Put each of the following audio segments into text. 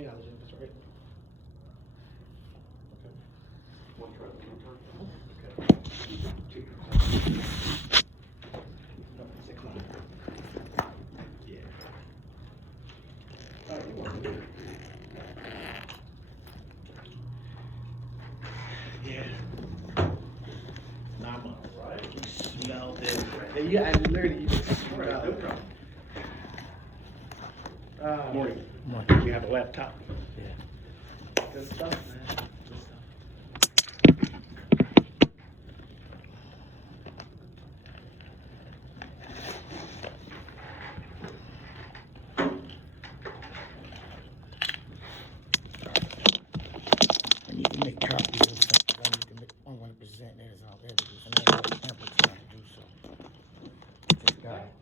Yeah, that's right. Okay. One try, one time. Okay. 6 9. Yeah. All right, you want to do it? Yeah. 9 months. Right. You smell this. Right. Yeah, I literally, you can smell it. No problem. Morning. Morning. You have a laptop? Yeah. Good stuff, man. Good stuff. I need to make copies of something. I want to present that as all evidence. And I have ample time to do so.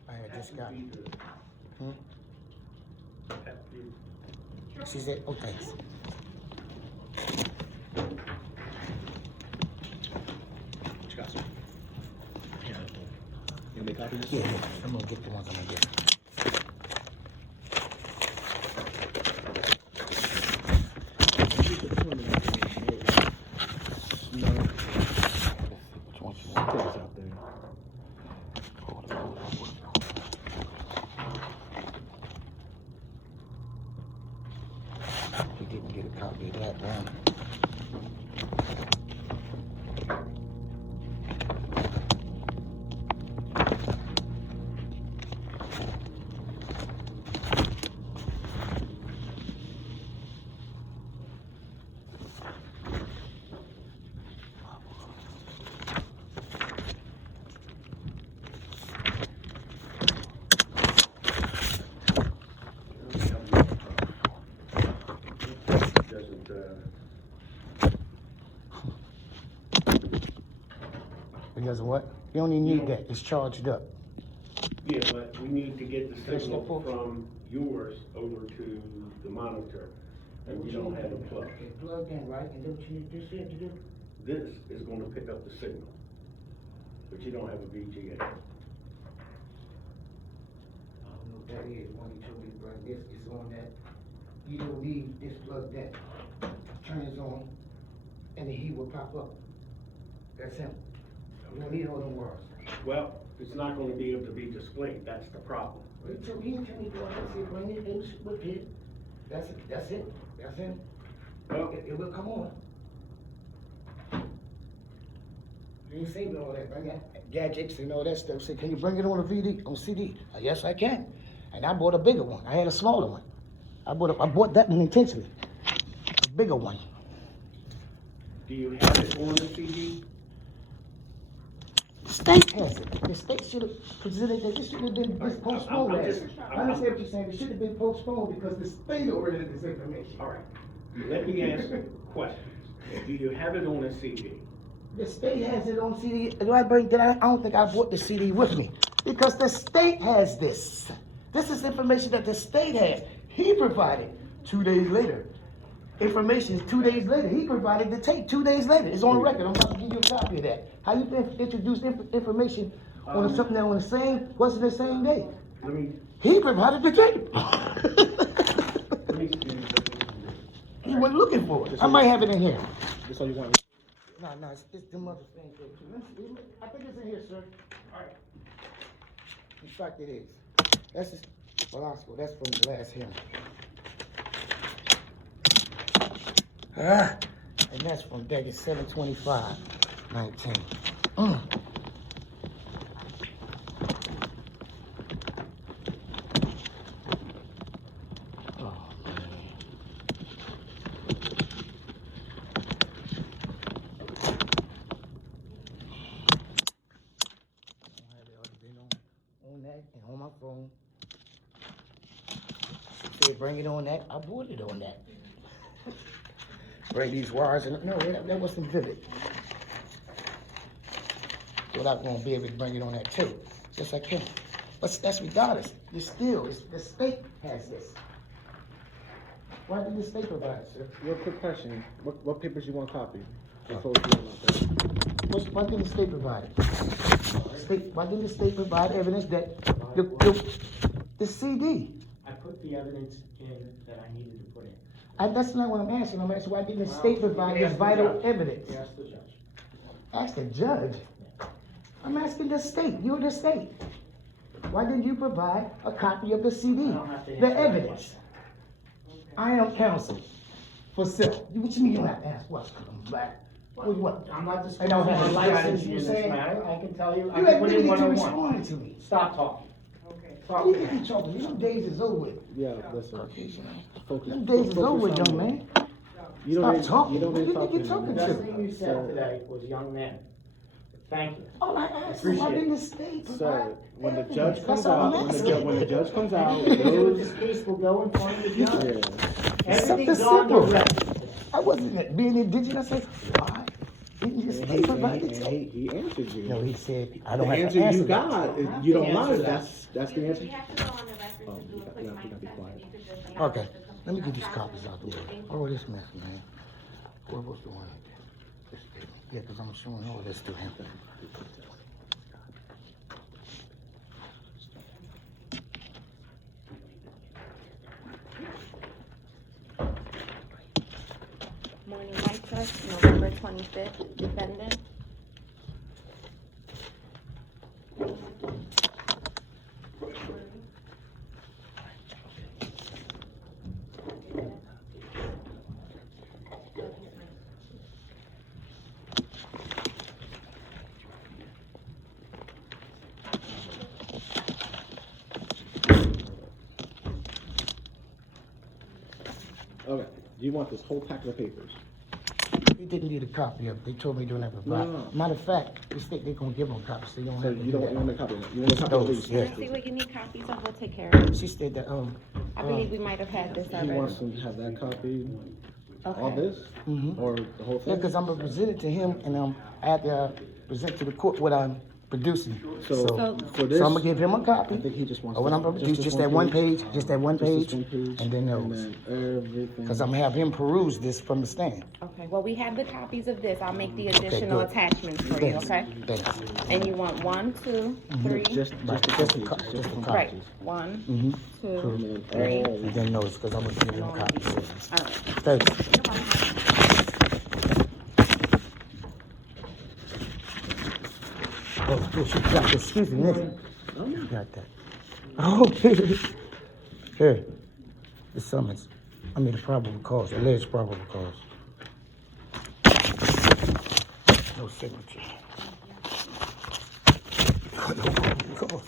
I just got it. She said, oh, thanks. What you got, sir? Yeah. You make copies? Yeah, I'm going to get the ones I'm going to get. Which one you want? Out there. We didn't get a copy of that one. Because of what? You don't even need that. It's charged up. Yeah, but we need to get the signal from yours over to the monitor, and we don't have a plug. It's plugged in, right? And what you just said to do? This is gonna pick up the signal, but you don't have a VGA. I don't know what that is. When you told me to bring this, it's on that. You don't need this plug that. Turn it on, and the heat will pop up. That's simple. You don't need all them wires. Well, it's not gonna be able to be displayed, that's the problem. Well, you told me to go ahead and say, bring it in with it. That's it. That's it. That's it. Well, It will come on. You ain't saving all that, bring that gadgets and all that stuff. Say, can you bring it on a CD? Yes, I can. And I bought a bigger one. I had a smaller one. I bought that one intentionally. A bigger one. do you have it on the CD? The state has it. The state should have presented that. This should have been postponed. I understand what you're saying. It should have been postponed because the state ordered this information. All right, let me ask questions. Do you have it on a CD? The state has it on CD. I don't think I brought the CD with me because the state has this. This is information that the state has. He provided 2 days later. Information 2 days later. He provided the tape 2 days later. It's on record. I'm about to give you a copy of that. How you introduce information on something that wasn't the same day? He provided the tape. He wasn't looking for it. I might have it in here. That's all you want? No, it's the mother thing. I think it's in here, sir. All right. In fact, it is. That's just Velasco. That's from the last hymn. And that's from Daggett 7/25/19. On my phone. Said bring it on that. I bought it on that. Bring these wires and no, that wasn't vivid. Well, I'm gonna be able to bring it on that tape. Yes, I can. But that's regardless. The state has this. Why did the state provide it, sir? Real quick question. What papers you want copied? Why didn't the state provide it? Why didn't the state provide evidence that the CD? I put the evidence in that I needed to put in. That's not what I'm asking. I'm asking why didn't the state provide this vital evidence? Ask the judge. Ask the judge. I'm asking the state. You're the state. Why didn't you provide a copy of the CD? I don't have to answer The that evidence. I am counsel for self. What you mean you don't have to ask what's black? What? I'm not I discussing don't have my a license strategy, in you this saying? matter. I can tell you, I You can had put in liberty to one-on-one. respond to me. Stop talking. Talk You to get in me. trouble. Them days is over with. Yeah, listen. Focus. Them days is over with, Focus on young me. man. You don't Stop need, talking. you don't Who need you to think talk you're to talking me. to? The best thing you said Sir. today was young man. Thank you. All I asked is why Appreciate didn't the state Sir, provide when the evidence? judge That's comes all I'm out, asking. when the judge comes out, Anything to do with those, this case will go in front of the judge. yeah. Everything's Something on the simple. record. I wasn't being indigenous. I said, why didn't the state provide it? He answered you. No, he said, I The don't have answer to answer you that. got, you don't Answer lie, that. that's the answer. You have to go on the record Oh, to do you a got- quick you mic gotta be test, quiet. and you could just allow Okay, us to complete let me get these that copies document. out the way. Thank you. Oh, this mess, man. What was the one? This thing. Yeah, because I'm showing all this to him. Morning White Trust, November 25th, defendant. Okay, do you want this whole packet of papers? He didn't need a copy of it. They told me they don't have a No, copy. no, no. Matter of fact, they said they're gonna give him a copy, so you don't So have to you do don't that. want a copy of that, you want a copy of Those, these? yeah. Let's see what you need copies of, we'll take care of it. She said that, I believe we might have had this He already. wants them to have that copy, all Okay. this, Mhm. or the whole yeah, thing? because I'm gonna present it to him, and I have to present to the court what I'm producing. So, So- for this, So I'm gonna give him a I copy think he just wants. of what I'm this- gonna produce, this just that one page, just that one Just this page, one page, and then those. And then everything. Because I'm gonna have him peruse this from the stand. Okay, well, we have the copies of this, I'll make the additional good. attachments for you, Thanks. okay? Thanks. And you want 1, 2, 3, Just Right, the just a pages, co- just just the a pages. right, 1, Mm-hmm. 2, And then 3. all- And then those, because I'm gonna give and him all of copies. these. All right. Thanks. Oh, she got this, excuse me, listen. Got that. Oh, here, the summons. I mean, the probable cause, alleged probable cause. No signature. No probable cause.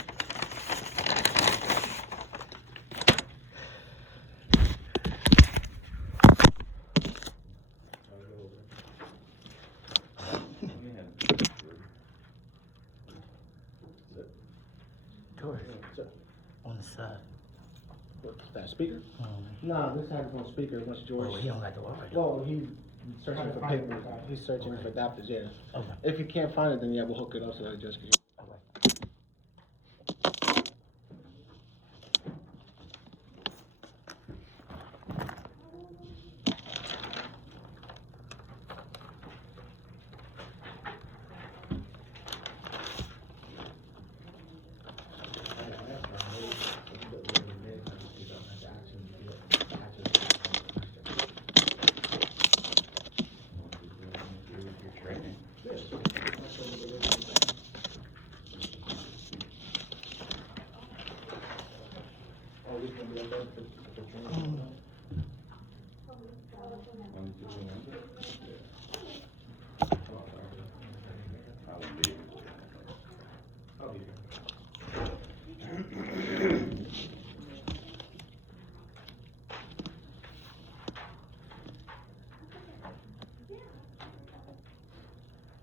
Doors on the side. That speaker? Um, No, this has no speaker, unless George. well, he don't got the wire. Well, he's searching for papers, he's searching for adapters, yeah. Okay. If you can't find it, then yeah, we'll hook it up so that it just can.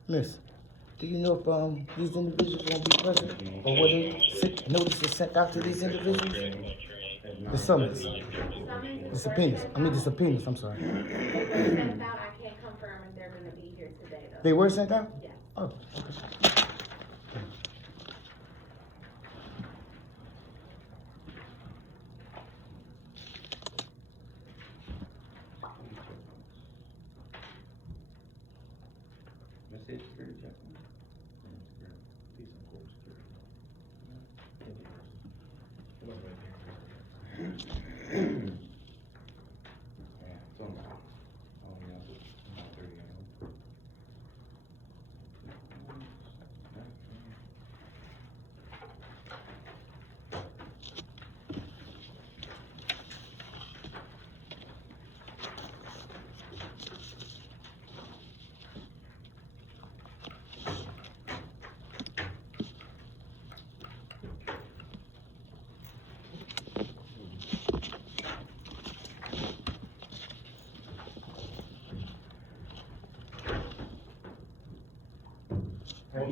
Miss, do you know if these individuals won't be present, or whether notices sent out to these individuals? The summons, the subpoenas. I mean the subpoenas. I'm sorry. They were sent out, I can't confirm if they're gonna be here today, though. They were sent out. Yes. Oh, okay. So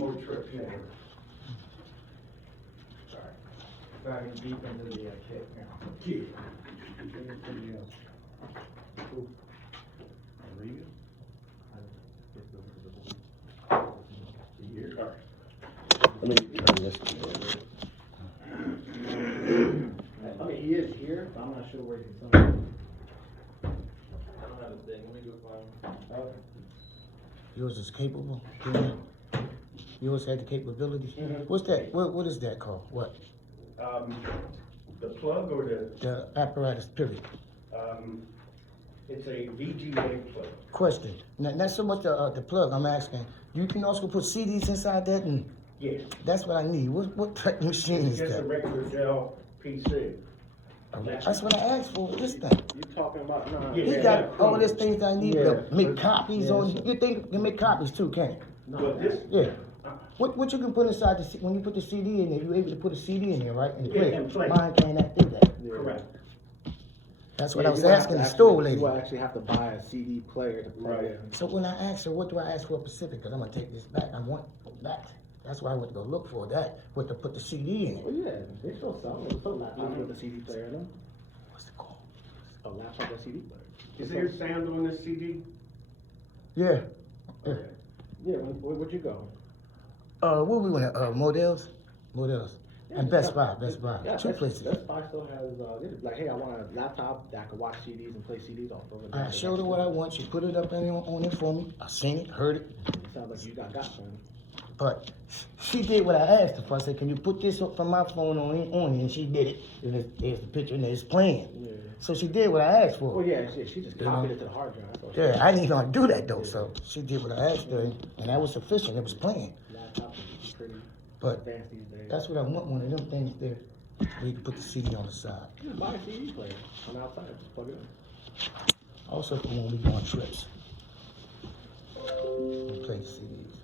one more trip here. Sorry. Diving deep into the cake now. Yeah. Let me turn this. I mean, he is here, but I'm not sure where he's on. I don't have a thing, let me go find him. Okay. Yours is capable. Yeah. Yours had the capability. Mhm. What's that? What is that called? What? The plug or The apparatus. Period. it's a VGA plug. Question. Not so much the plug. I'm asking. You can also put CDs inside that, and Yeah. that's what I need. What type of machine is Just a that? regular Dell PC. That's what I asked for. This thing. You talking about, no. Yeah. He got all these things I need to Yeah. make copies Yeah, on. so- You think you can make copies too, can't you? But this, Yeah. What you can put inside the when you put the CD in there, you're able to put a CD in there, right? And Yeah, play. and play. Mine cannot do that. correct. That's what Yeah, I was you would have asking to the store actually- lady. You would actually have to buy a CD player to plug Right. in. So when I asked her, what do I ask for Pacific? Because I'm gonna take this back. I want that. That's why I went to go look for that. What to put the CD in Well, it. yeah, they still sell them. There's still laptops with a CD player in them. What's it called? A laptop with a CD player. Is there sound on this CD? Yeah. Yeah. Yeah, where'd you go? What we want? Models. Yeah, And just Best Buy. Yeah, Two places. Best Buy still has, they're like, hey, I want a laptop that can watch CDs and play CDs off of it. I showed her what I want. She put it up on it for me. I seen it, heard it. It sounds like you got some. But she did what I asked her for. I said, can you put this up from my phone on here? And she did it. And there's the picture and it's playing. Yeah. So she did what I asked for. Well, yeah, she just You copied know? it to the hard drive. That's all she Yeah, I didn't even do that though. So she did what I asked her, and that was sufficient. It was playing. Laptop is pretty But advanced these days. that's what I want. One of them things there, where you can put the CD on the side. You just buy a CD player on the outside, just plug it in. Also, for when we go on trips, we play the CDs.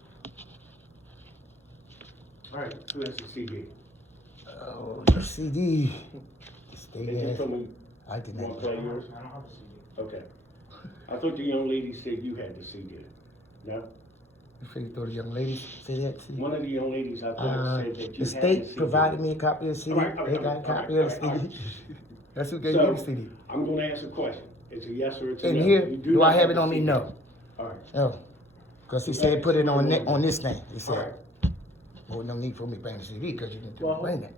All right, who has the CD? Oh, the CD. Stay Is it there. someone I did want not. to play yours? I don't have a CD. Okay. I thought the young lady said you had the CD. No? You figured throw the young ladies say that. CD? One of the young ladies I thought said that you The had state CD. provided me a copy of the CD. All right, all They right, got a all copy right, of the all right, CD. That's who gave So, me the CD. I'm gonna ask a question. It's a yes or it's a And no. here, You do not I have it the on me? CD. No. All right. Oh, because he said put it on on this thing. He All said, right. well, no need for me to bring the CD because you didn't Well, bring it.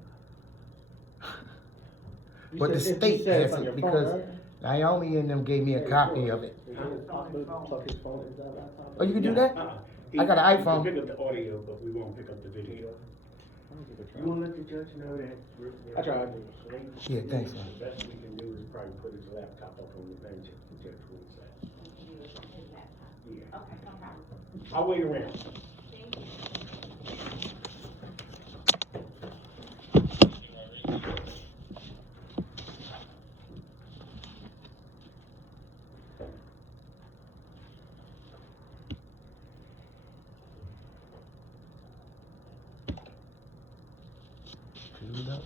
You But the said- you state said has it's on it your phone, because right? Naomi and them gave me a copy of it. Plug his phone into that laptop. Oh, you can do that? I got an He can iPhone. pick up the audio, but we won't pick up the video. You wanna let the judge know that? I tried. Yeah, thanks, man. The best we can do is probably put his laptop up on the bench if the judge wants that. Yeah. Okay, no problem. I'll wait around. Thank you. Fill it up.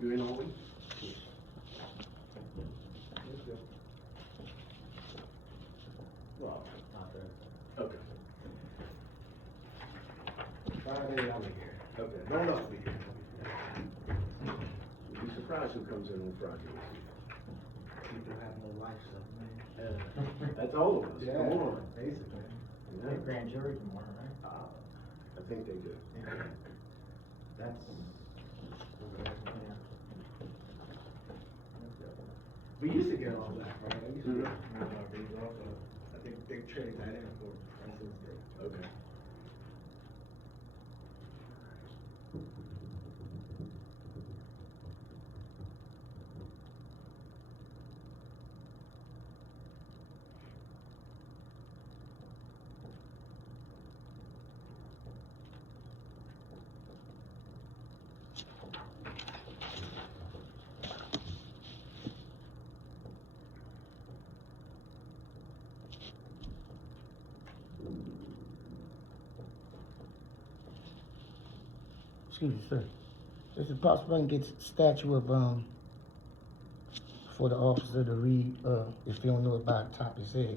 You in all week? Well, not there. Okay. Friday, I'll be here. Okay. No one else will be here. You'd be surprised who comes in on Friday. People have no life, so, man. That's all of us. Yeah, Come on. basically. Yeah. Grand jury tomorrow, right? I think they do. That's. We used to get all that, right? I used to get days off, I think they traded that in for President's Day. Okay. Excuse me, sir. Is it possible I can get a statue of, for the officer to read, if they don't know it by the top of his head?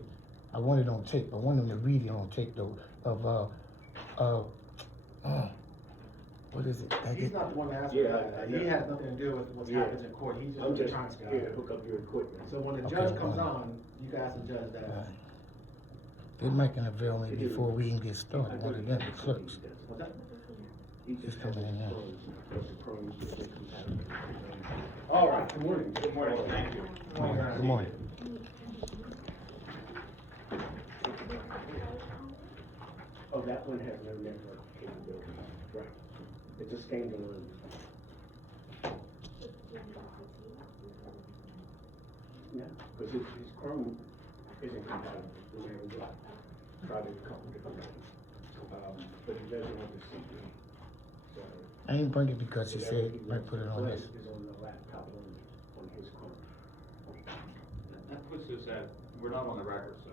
I want it on tape. I want them to read it on tape though, of, what is it? He's not the one that asked Yeah, for that. I He know. has nothing to do with what Yeah. happens in court. He's I'm just the just insurance here to guy. hook up your equipment. So when the Okay, judge comes well. on, you can ask the judge that. They might can avail me before we even get started. One of them, the clerks. What's that? He Just coming in now. All right, good morning. Good morning, thank you. Good morning. Oh, that one has no network capability, right. It's a standalone. No, because his Chrome isn't compatible. We haven't tried it a couple different ways. But he doesn't have the CD. So. I ain't bring it because he said, whatever might put it on this. Is on the laptop on his Chrome. That puts us at, we're not on the record, so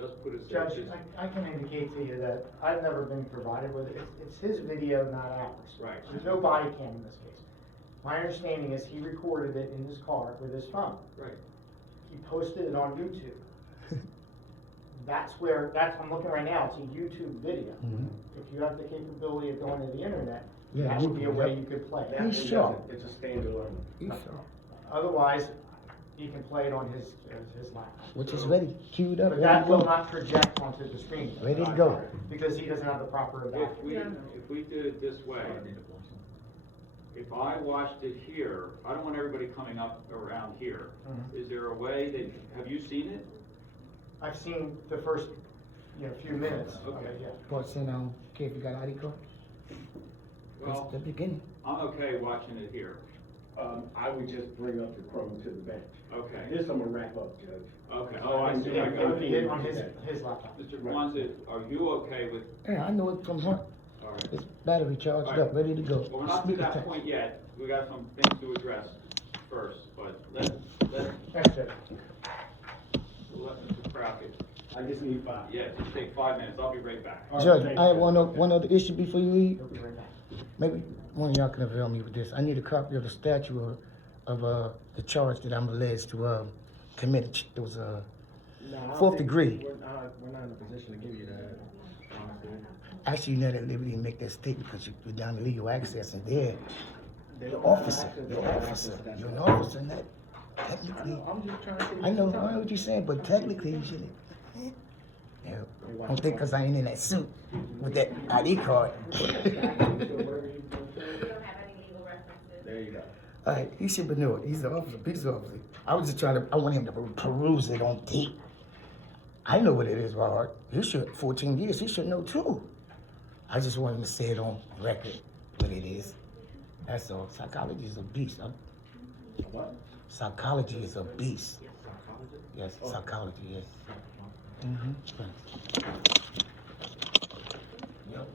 just put us at. Judge, I can indicate to you that I've never been provided with it. It's his video, not ours. Right. There's no body cam in this case. My understanding is he recorded it in his car with his phone. Right. He posted it on YouTube. I'm looking right now, it's a YouTube video. Mhm. If you have the capability of going to the internet, Yeah, that would be a YouTube, way yep. you could play That it. He's one sharp. doesn't- It's a standalone. Otherwise, he can play it on his laptop. Which is ready, queued up, But ready that to will go. not project onto the screen. Ready to go. Because he doesn't have the proper adapter. If we did it this way, if I watched it here, I don't want everybody coming up around here. Mhm. Is there a way that, have you seen it? I've seen the first, few minutes of Okay. it, yeah. But saying I don't care if you got ID card. Well, It's the beginning. I'm okay watching it here. I would just bring up the Chrome to the bench. Okay. This I'm gonna wrap up, Judge. Okay, oh, I see, I It got would be it. hit on his laptop. Mr. Kwanzaa, are you okay with, Yeah, I know it from heart. all right. It's battery charged All right. up, ready to go. Well, we're not to Speaker that touch. point yet, we got some things to address first, but let Thanks, Judge. Mr. Crockett, I just need 5. yeah, just take 5 minutes, I'll be right back. All right, Judge, thank I have you. one other issue before you leave. He'll be right back. Maybe one of y'all can avail me with this. I need a copy of the statute of the charge that I'm alleged to commit. It was No, I don't Fourth think- degree. We're not in a position to give you that, honestly. actually you're not at liberty to make that statement because you're down to legal access and there. They You're don't have officer, access to you're that officer, access to that you're an stuff. officer, and that technically. I'm just trying to see. I know what you're saying, but technically you shouldn't. Yeah, I don't think because I ain't in that suit with that ID card. We don't have any legal references. There you go. All right, he should know it. He's the officer, peace officer. I was just trying to, I want him to peruse it on tape. I know what it is by heart. He should, 14 years, he should know too. I just want him to say it on record what it is. That's all. Psychology is a beast. What? Psychology is a beast. Psychology? Yes, psychology, yes. Thanks. Yep.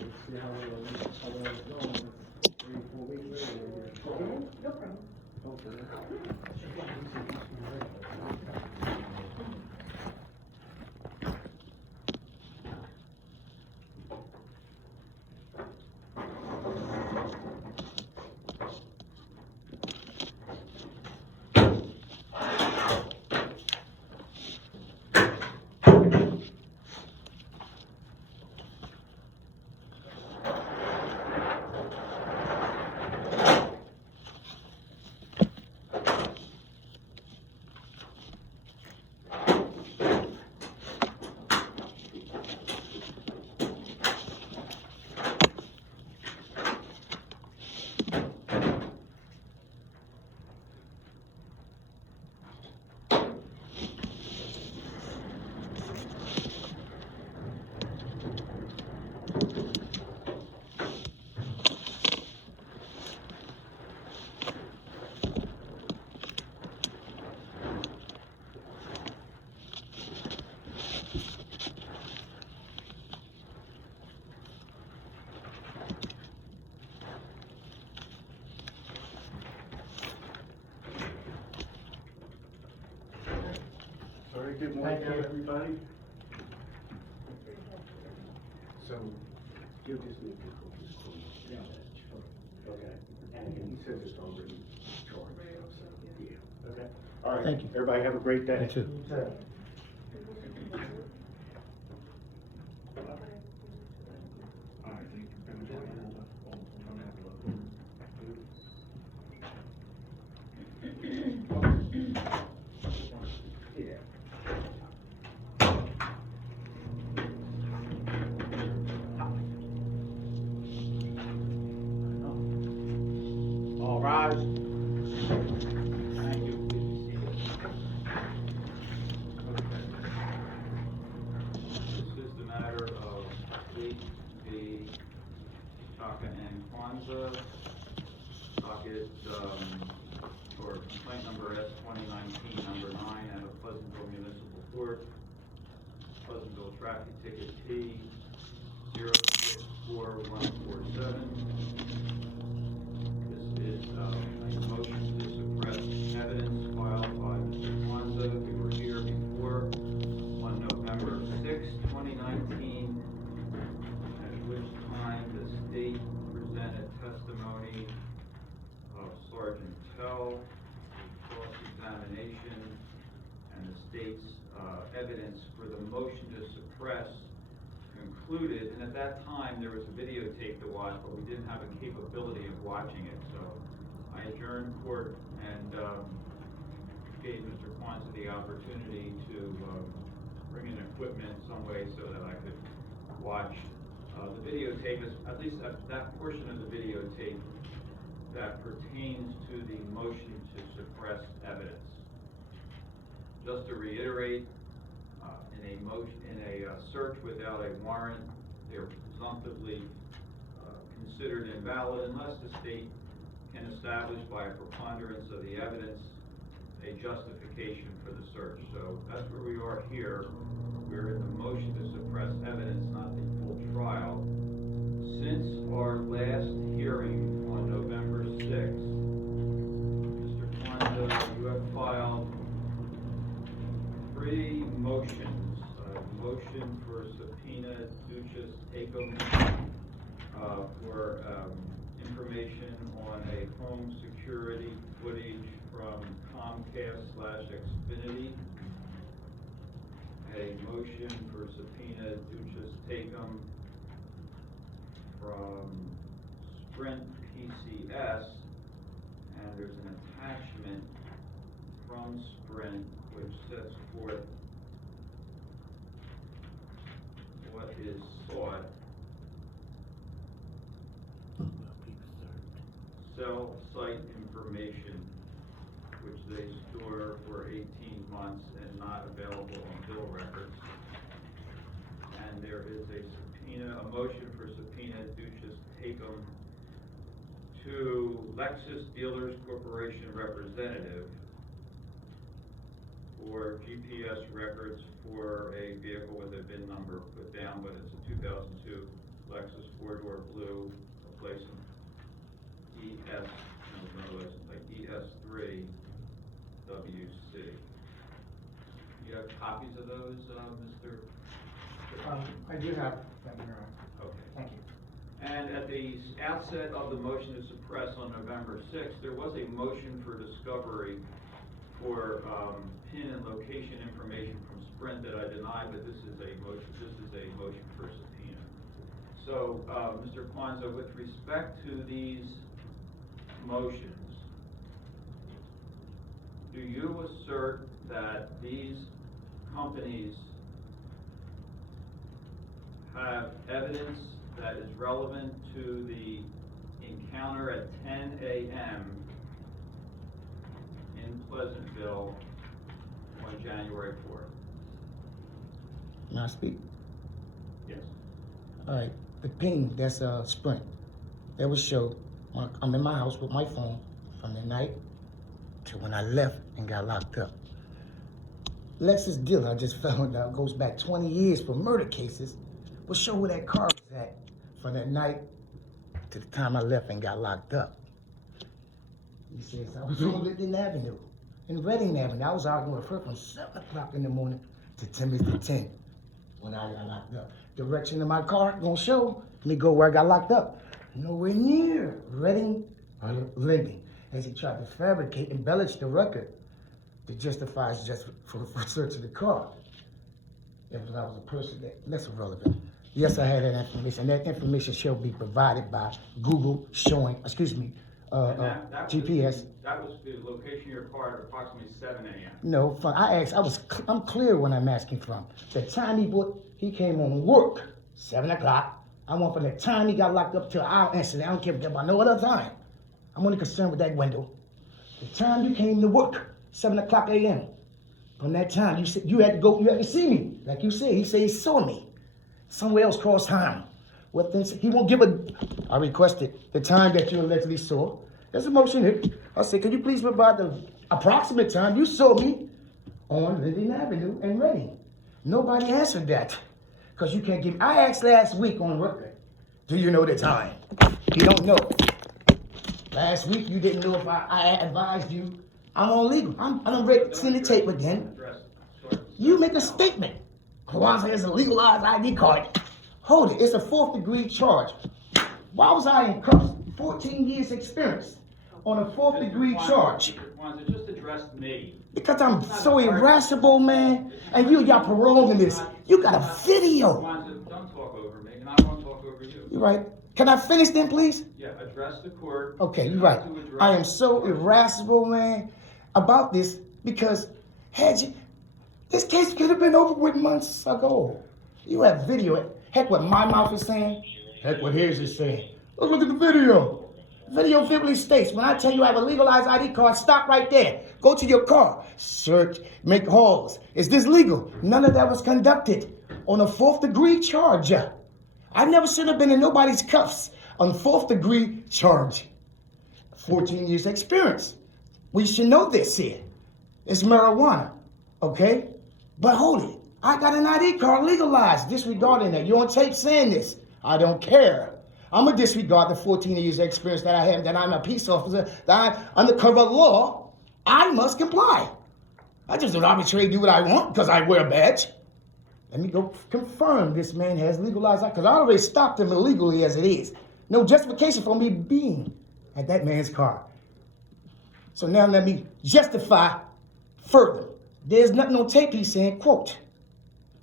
Let's see how it's going. 3-4 weeks later. No problem. Hopefully. morning, Thank you. everybody. So, you just need to call this phone. Yeah. Okay, and he says it's already charged, so, yeah, okay. All right. Thank you. Everybody have a great day. You too. Yeah. All rise. Thank you. Please be seated. This is the matter of Fleet v. Taka and Kwanzaa. Docket, or complaint number S 2019, number 9, out of Pleasantville Municipal Court. Pleasantville traffic ticket T 064147. This is a motion to suppress evidence filed by Mr. Kwanzaa. We were here before on November 6, 2019, at which time the state presented testimony of Sergeant Tell, cross-examination, and the state's evidence for the motion to suppress concluded. And at that time, there was a videotape to watch, but we didn't have a capability of watching it. So I adjourned court and gave Mr. Kwanzaa the opportunity to bring in equipment some way so that I could watch the videotape, at least that portion of the videotape that pertains to the motion to suppress evidence. Just to reiterate, in a search without a warrant, they're presumptively considered invalid unless the state can establish by a preponderance of the evidence a justification for the search. So that's where we are here. We're in the motion to suppress evidence, not the full trial. Since our last hearing on November 6th, Mr. Kwanzaa, you have filed 3 motions. Motion for subpoena ducis tecum for information on a home security footage from Comcast/Xfinity. A motion for subpoena ducis tecum from Sprint PCS, and there's an attachment from Sprint which sets forth what is sought. Cell site information, which they store for 18 months and not available on bill records. And there is a subpoena, a motion for subpoena ducis tecum to Lexus Dealers Corporation representative for GPS records for a vehicle with a VIN number put down, but it's a 2002 Lexus 4-door blue, replacing ES3 WC. You have copies of those, Mr.? I do have them here. Okay. Thank you. And at the outset of the motion to suppress on November 6th, there was a motion for discovery for PIN and location information from Sprint that I denied, but this is a motion for subpoena. So, Mr. Kwanzaa, with respect to these motions, do you assert that these companies have evidence that is relevant to the encounter at 10 a.m. in Pleasantville on January 4th? May I speak? Yes. All right, the ping, that's Sprint. That was showed. I'm in my house with my phone from the night to when I left and got locked up. Lexus dealer, I just found out, goes back 20 years for murder cases. Will show where that car was at from that night to the time I left and got locked up. He says I was on Linden Avenue, in Reading Avenue. I was arguing with her from 7 o'clock in the morning to Timothy 10 when I got locked up. Direction of my car gonna show me go where I got locked up. Nowhere near Reading or Linden, as he tried to fabricate, embellish the record to justify his just for search of the car. If I was a person that's irrelevant. Yes, I had that information. That information shall be provided by Google showing, And that GPS. That was the location of your car at approximately 7 a.m. No, I'm clear when I'm asking from. The time he came on work, 7 o'clock. I want from the time he got locked up till our incident. I don't care about no other time. I'm only concerned with that window. The time you came to work, 7 o'clock a.m. From that time, you had to see me. Like you said, he said he saw me. Somewhere else cross town. Well, then he won't give I requested the time that you allegedly saw. There's a motion here. I said, could you please provide the approximate time you saw me on Linden Avenue in Reading? Nobody answered that. Because you can't give I asked last week on record, do you know the time? You don't know. Last week you didn't know if I advised you. I'm on legal. I'm ready to send the tape again. You make a statement. Kwanzaa is a legalized ID card. Hold it. It's a 4th degree charge. Why was I in cuffs? 14 years experience on a 4th degree charge. Kwanzaa, just address me. Because I'm so irascible, man. And y'all paroling this. You got a video. Kwanzaa, don't talk over me, and I won't talk over you. You right. Can I finish then, please? Yeah, address the court. Okay, you're right. I am so irascible, man, about this because this case could have been over with months ago. You have video. Heck, what my mouth is saying. Heck, what his is saying. Look at the video. Video vividly states, when I tell you I have a legalized ID card, stop right there. Go to your car. Search, make calls. Is this legal? None of that was conducted on a 4th degree charge. I never should have been in nobody's cuffs on 4th degree charge. 14 years experience. We should know this here. It's marijuana, okay? But hold it. I got an ID card legalized, disregarding that. You're on tape saying this. I don't care. I'm going to disregard the 14 years experience that I have, that I'm a peace officer, that I'm undercover law. I must comply. I just don't arbitrarily do what I want because I wear a badge. Let me go confirm this man has legalized, because I already stopped him illegally as it is. No justification for me being at that man's car. So now let me justify further. There's nothing on tape he's saying, quote,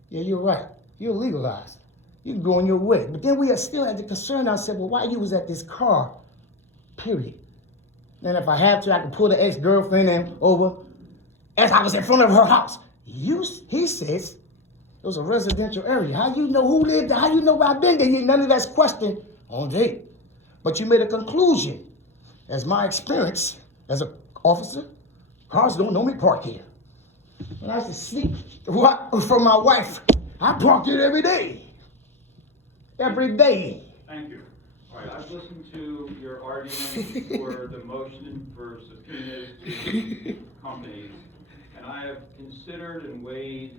yeah, you're right. You're legalized. You can go on your way. But then we still had to concern ourselves, well, why you was at this car, period. And if I have to, I can pull the ex-girlfriend over as I was in front of her house. He says, it was a residential area. How you know who lived there? How you know where I've been there? None of that's questioned on tape. But you made a conclusion. As my experience as an officer, cars don't normally park here. When I used to sleep from my wife, I park here every day. Every day. Thank you. All right, I've listened to your argument for the motion for subpoenas to companies, and I have considered and weighed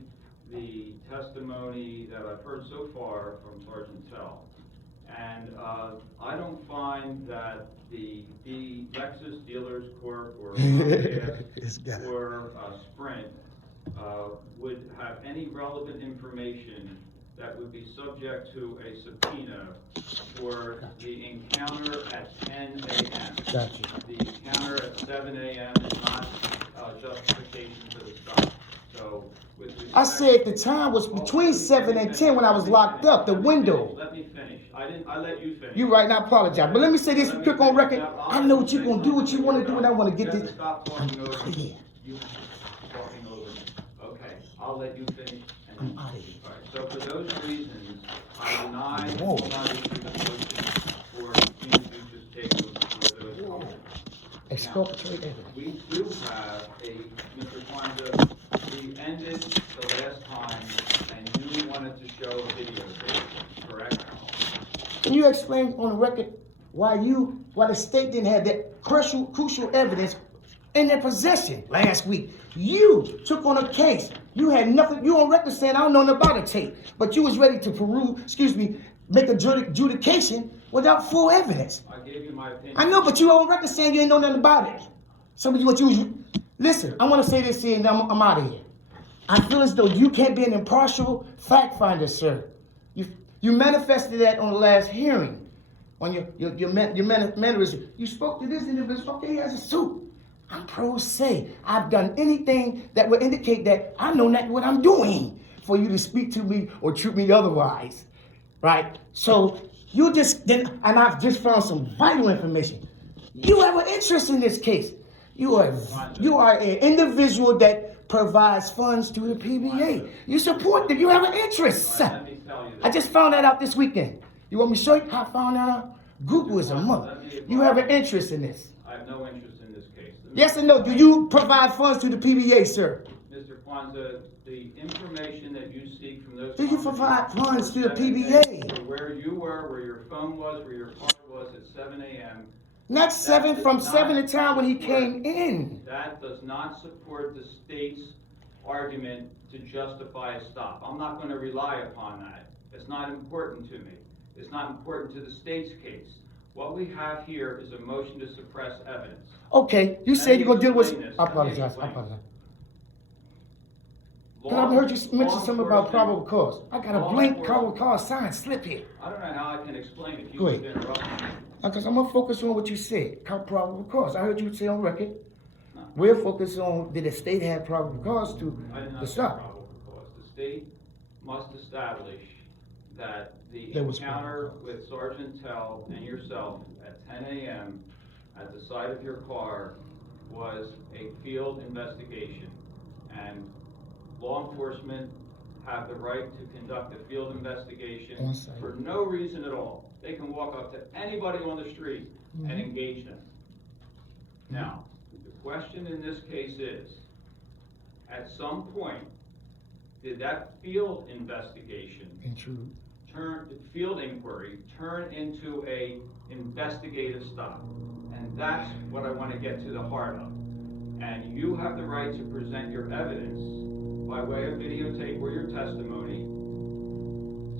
the testimony that I've heard so far from Sergeant Tell. And I don't find that the Lexus Dealers Corp or Comcast or Sprint would have any relevant information that would be subject to a subpoena for the encounter at 10 a.m. Gotcha. The encounter at 7 a.m. is not justification for the stop. So, with respect, I said the time was between 7 and 10 when I was locked up, the window. Let me finish. I let you finish. You right, and I apologize. But let me say this quick on record. I know what you're going to do, what you want to do, and I want to get this. Stop talking over clear. me. You talking over me. Okay, I'll let you finish. I'm out of here. All right, so for those reasons, I deny the Whoa. motion for things you just taken for those comments. Exculpatory evidence. We do have Mr. Kwanzaa, we ended the last time, and you wanted to show a videotape, correct? Can you explain on the record why the state didn't have that crucial evidence in their possession last week? You took on a case. You had nothing. You on record saying I don't know nothing about a tape, but you was ready to make a adjudication without full evidence. I gave you my opinion. I know, but you on record saying you ain't know nothing about it. Listen, I want to say this here and I'm out of here. I feel as though you can't be an impartial fact finder, sir. You manifested that on the last hearing, on your mannerism. You spoke to this individual. Okay, he has a suit. I'm pro se. I've done anything that would indicate that I know not what I'm doing for you to speak to me or treat me otherwise, right? So you just then, and I've just found some vital information. You have an interest in this case. You are an individual that provides funds to the PBA. You support them. You have an interest. All right, let me tell you this. I just found that out this weekend. You want me to show you how I found that out? Google is a mother. You have an interest in this. I have no interest in this case. Yes or no? Do you provide funds to the PBA, sir? Mr. Kwanzaa, the information that you seek from those. Do you provide funds to the for PBA? where you were, where your phone was, where your car was at 7 a.m. Not seven, That from does 7 not to time when he support- came in. That does not support the state's argument to justify a stop. I'm not going to rely upon that. It's not important to me. It's not important to the state's case. What we have here is a motion to suppress evidence. Okay, you Let said me you're gonna deal with. explain this. I Let me apologize. I explain. apologize. Law- Cause I heard you mention law something about enforcement- probable cause. I got a law blank enforcement- probable cause signed slip here. I don't know how I can explain if you Go keep ahead. interrupting me. Because I'm gonna focus on what you said. Probable cause. I heard you say on record. No. We're focused on did the state have probable cause to I did the not say stop. probable cause. The state must establish that the There was encounter probable with Sergeant Tell and yourself at 10 a.m. at the side of your car was a field investigation. And law enforcement have the right to conduct a field investigation On site. for no reason at all. They can walk up to anybody on the street and Mhm. engage them. Now, the question in this case is, at some point, did that field investigation Intrude. field inquiry turn into a investigative stop? And that's what I want to get to the heart of. And you have the right to present your evidence by way of videotape or your testimony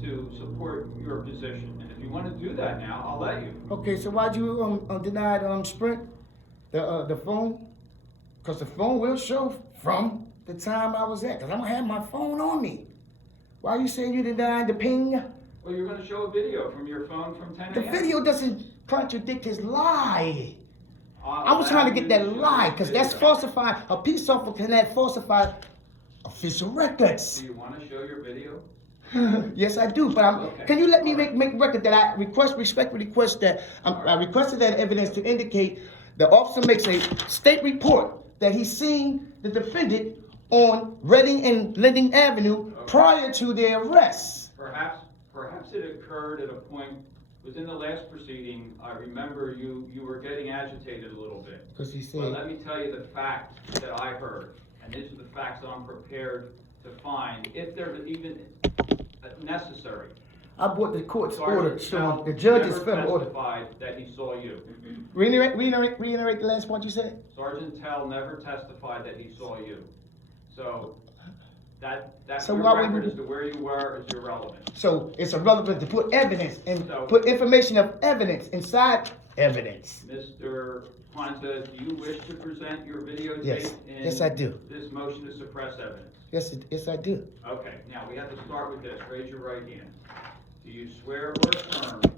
to support your position. And if you want to do that now, I'll let you. Okay, so why'd you deny Sprint the phone? Cause the phone will show from the time I was at. Cause I'm gonna have my phone on me. Why you saying you denied the ping? Well, you're going to show a video from your phone from 10 The a.m. video doesn't contradict his lie. I I'll was trying to allow get you that show lie, the because that's video. falsified. A peace officer cannot falsify official records. Do you want to show your video? Yes, I do. But Okay. can you let me make record that I respectfully request that I requested that evidence to indicate the officer makes a state report that he's seen the defendant on Reading and Linden Avenue prior to their arrest. Perhaps it occurred at a point, was in the last proceeding, I remember you were getting agitated a little bit. Because he But said, let me tell you the facts that I heard, and these are the facts that I'm prepared to find, if they're even necessary. I brought the court's order Sergeant showing Tell the judge's never federal order. testified that he saw you. Reiterate the last point you said. Sergeant Tell never testified that he saw you. So that So your why would record you- as to where you were is irrelevant. So it's irrelevant to put evidence and So- put information of evidence inside evidence. Mr. Kwanzaa, do you wish to present your videotape Yes. in Yes, I do. this motion to suppress evidence? Yes, I do. Okay, now we have to start with this. Raise your right hand. Do you swear or affirm that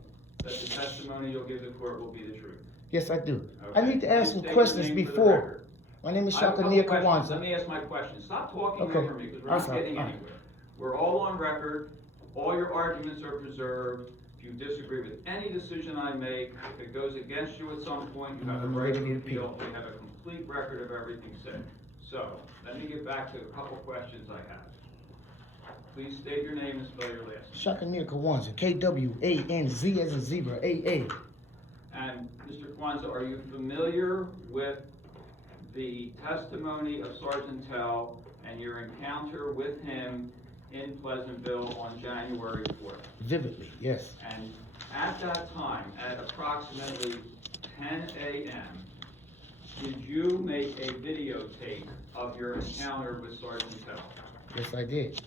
the testimony you'll give the court will be the truth? Yes, I do. I Okay. need to ask Please some state your questions name for the before. record. My name is I have a couple Shakania questions. Let Kwanzaa. me ask my question. Stop talking Okay. over me because we're I'm not sorry. getting All right. anywhere. We're all on record. All your arguments are preserved. If you disagree with any decision I make, if it goes against you at some point, you have the I'm right ready to to appeal. appeal. We have a complete record of everything said. So, let me get back to a couple questions I have. Please state your name and spell your last name. Shakania Kwanzaa. KWANZ as in zebra. AA. And Mr. Kwanzaa, are you familiar with the testimony of Sergeant Tell and your encounter with him in Pleasantville on January 4th? Vividly, yes. And at that time, at approximately 10 a.m., did you make a videotape of your encounter with Sergeant Tell? Yes, I did.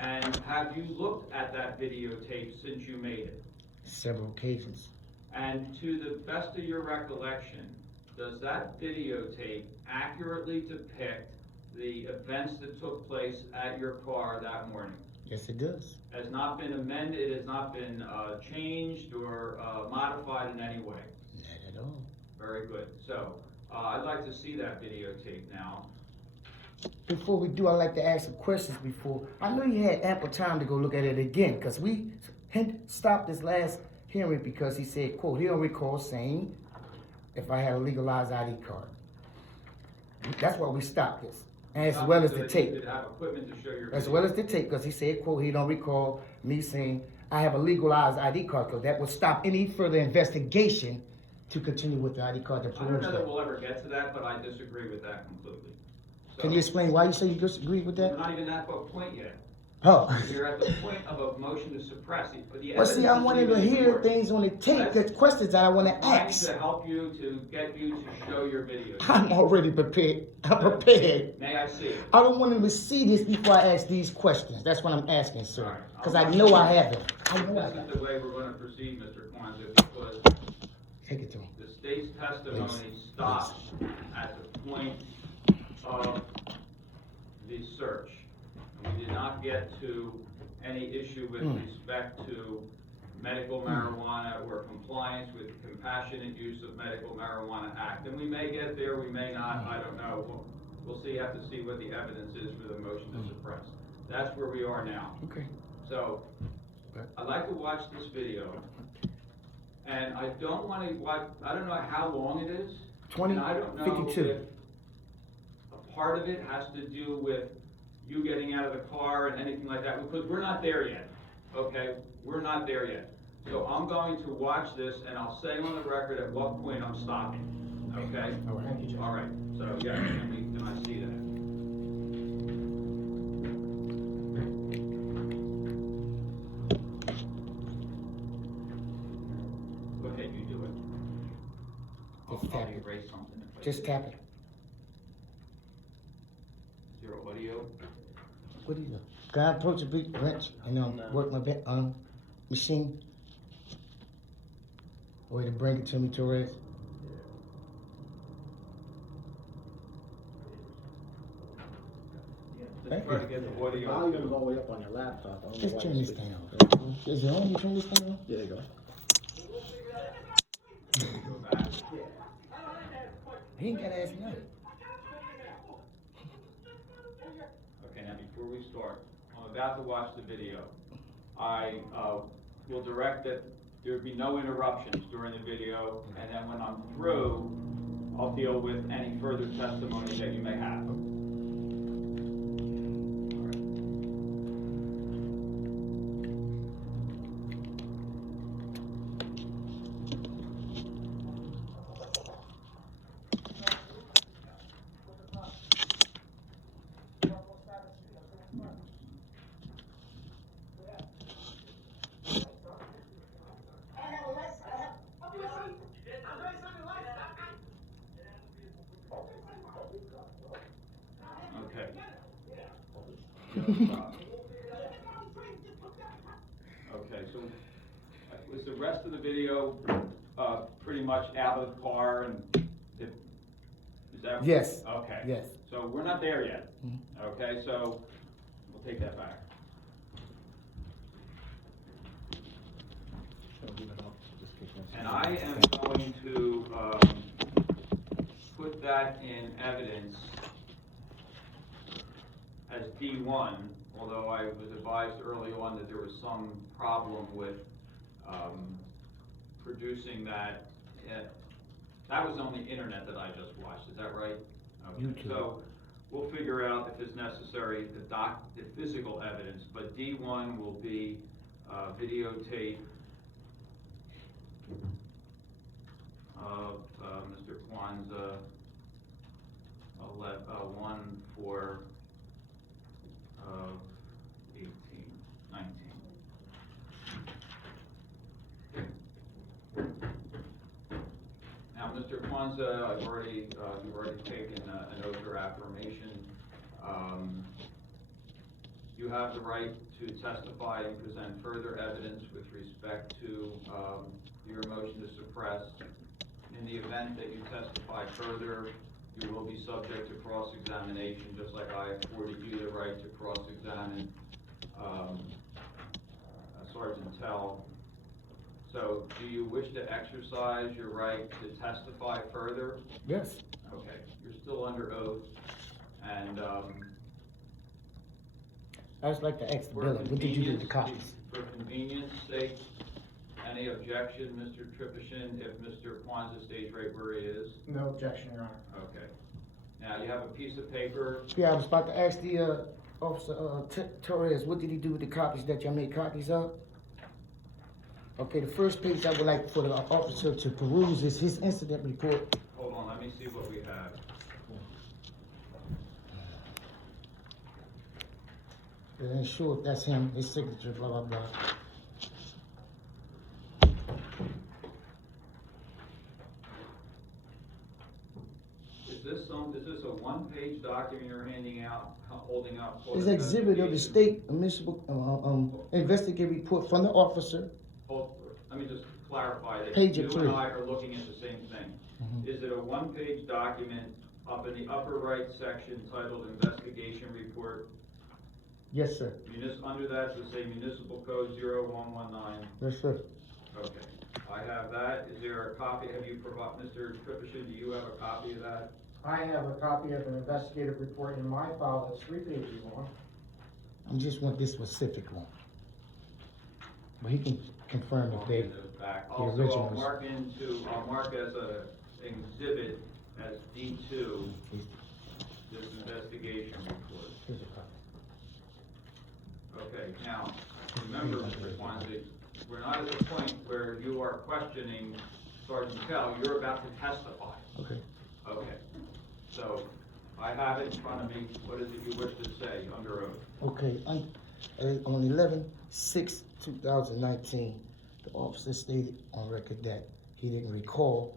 And have you looked at that videotape since you made it? Several occasions. And to the best of your recollection, does that videotape accurately depict the events that took place at your car that morning. Yes, it does. Has not been amended, it has not been changed or modified in any way. Not at all. Very good. So, I'd like to see that videotape now. Before we do, I'd like to ask some questions before. I know you had ample time to go look at it again, because we stopped this last hearing because he said, quote, he don't recall saying if I had a legalized ID card. That's why we stopped this, as well as the tape. You could have equipment to show your As video. well as the tape, because he said, quote, he don't recall me saying I have a legalized ID card, because that would stop any further investigation to continue with the ID card to I don't prove know that that. we'll ever get to that, but I disagree with that completely. So, Can you explain why you say you disagree with We're that? not even at that point yet. Oh. You're at the point of a motion to suppress. The Well, see, evidence I isn't wanted to even hear yours. things on the tape, the That's- questions that I want to I'm trying ask. to help you to get you to show your video. I'm already prepared. I'm prepared. May I see it? I don't want him to see this before I ask these questions. That's what I'm asking, All sir. right. Because I know I haven't. I know I This is haven't. the way we're gonna proceed, Mr. Kwanzaa, because Take it to him. the state's testimony stopped at the point of the search. And we did not get to any issue with respect to medical marijuana or compliance with the Compassionate Use of Medical Marijuana Act. And we may get there, we may not, I don't know. We'll see, have to see what the evidence is for the motion to suppress. That's where we are now. Okay. So, I'd like to watch this video. And I don't wanna watch, I don't know how long it is. 20, And I don't know 52. if a part of it has to do with you getting out of the car and anything like that, because we're not there yet, okay? We're not there yet. So I'm going to watch this and I'll say on the record at what point I'm stopping, okay? All right. Thank you, Judge. All right, so, yeah, can I see that? Go ahead, you do it. Just I'll tap it. erase something if I Just do. tap it. Is there audio? What do you do? Can I approach the big wrench and work my machine? Way to bring it to me, Torres. Let's try to get the audio. Volume is all the way up on your laptop. I don't know Just why turn it's this speaking. thing on. Is it on? You turn this thing on? There you go. Go back. He ain't gotta ask nothing. Okay, now before we start, I'm about to watch the video. I will direct that there be no interruptions during the video, and then when I'm through, I'll deal with any further testimony that you may have. Okay. Okay, so was the rest of the video pretty much out of the car and is that? Yes. Okay. Yes. So we're not there yet. Mhm. Okay, so we'll take that back. And I am going to put that in evidence as D1, although I was advised early on that there was some problem with producing that. That was on the internet that I just watched, is that right? Okay. YouTube. So we'll figure out if it's necessary the physical evidence, but D1 will be videotape of Mr. Kwanzaa 1/4 of 19. Now, Mr. Kwanzaa, you've already taken an oath or affirmation. You have the right to testify and present further evidence with respect to your motion to suppress. In the event that you testify further, You will be subject to cross-examination, just like I afforded you the right to cross-examine Sergeant Tell. So, do you wish to exercise your right to testify further? Yes. Okay, you're still under oath, and, I just like to ask the for Billy, what did you do with the convenience, copies? for convenience sake, any objection, Mr. Trippison, if Mr. Kwanzaa stays right where he is? No objection, Your Honor. Okay. Now, you have a piece of paper. Yeah, I was about to ask the, Officer, Torres, what did he do with the copies that y'all made copies of? Okay, the first page I would like for the officer to peruse is his incident report. Hold on, let me see what we have. It ain't sure if that's him, his signature, blah, blah, blah. Is this a one-page document you're handing out, holding up? for It's the exhibit of the investigation? state municipal, investigative report from the officer. Let me just clarify that Page you three. and I are looking at the same thing. Mhm. Is it a one-page document up in the upper right section titled Investigation Report? Yes, sir. Under that, does it say Municipal Code 0119? Yes, sir. Okay, I have that. Is there a copy, have you provided, Mr. Trippison, do you have a copy of that? I have a copy of an investigative report in my file that's 3 pages long. I just want this specific one. But he can confirm if they, Back. the Also, originals. I'll mark as a exhibit as D2, this investigation report. here's a copy. Okay, now, remember, Mr. Kwanzaa, we're not at the point where you are questioning Sergeant Tell, you're about to testify. Okay. Okay, so, I have it in front of me, what is it you wish to say under oath? Okay, on 11/6/2019, the officer stated on record that he didn't recall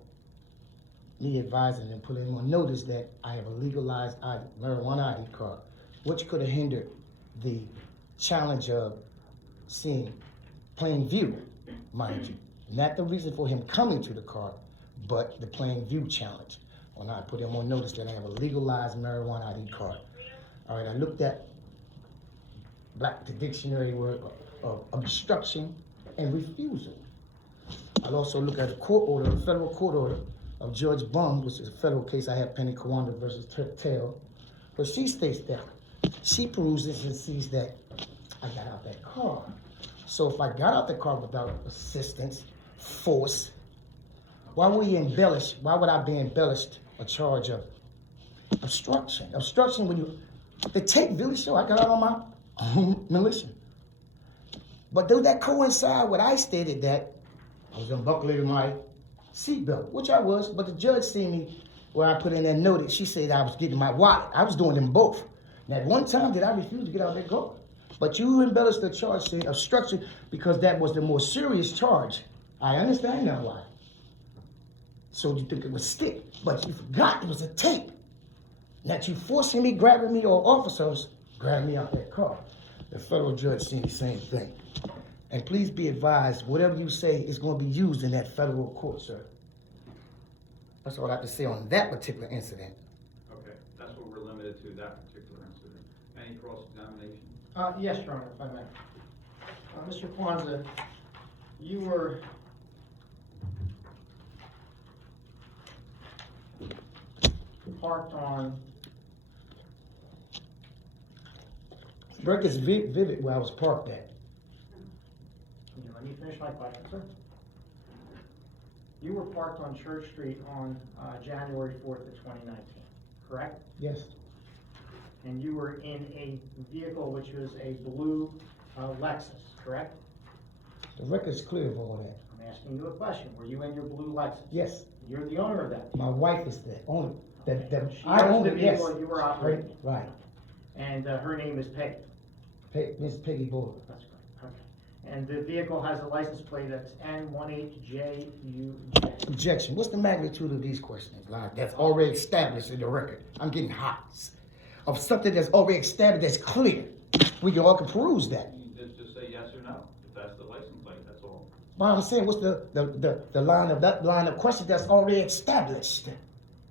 me advising him, putting him on notice that I have a legalized marijuana ID card, which could have hindered the challenge of seeing plain view, mind you. Not the reason for him coming to the car, but the plain view challenge. When I put him on notice that I have a legalized marijuana ID card. All right, I looked at the dictionary word of obstruction and refusal. I'll also look at a court order, a federal court order of Judge Bung, which is a federal case I have pending, Kwanzaa versus Tail, where she states that she peruses and sees that I got out that car. So if I got out the car without assistance, force, why would I be embellished a charge of obstruction? Obstruction when the tape really show I got out on my own militia. But though that coincide with I stated that I was unbuckling my seatbelt, which I was, but the judge seen me where I put in that notice, she said I was getting my wallet. I was doing them both. And at one time did I refuse to get out of that car. But you embellished the charge saying obstruction because that was the more serious charge. I understand now why. So you think it was stick, but you forgot it was a tape. That you forcing me, grabbing me, or officers grabbing me out that car. The federal judge seen the same thing. And please be advised, whatever you say is going to be used in that federal court, sir. That's all I have to say on that particular incident. Okay, that's what we're limited to, that particular incident. Any cross-examination? Yes, Your Honor, if I may. Mr. Kwanzaa, you were parked on, Burke is vivid where I was parked at. let me finish my question, sir. You were parked on Church Street on January 4th of 2019, correct? Yes. And you were in a vehicle which was a blue Lexus, correct? The record's clear of all that. I'm asking you a question. Were you in your blue Lexus? Yes. You're the owner of that. My wife is the owner. She I owns own the it, yes. vehicle you were operating. Right. And her name is Peggy. Miss Peggy Boulder. That's correct. Okay. And the vehicle has a license plate that's N18JUJ. Objection. What's the magnitude of these questions? Like, that's already established in the record. I'm getting hot. Of something that's already established, that's clear. We can all peruse that. You just say yes or no, if that's the license plate, that's all. But I'm saying, what's the line of question that's already established?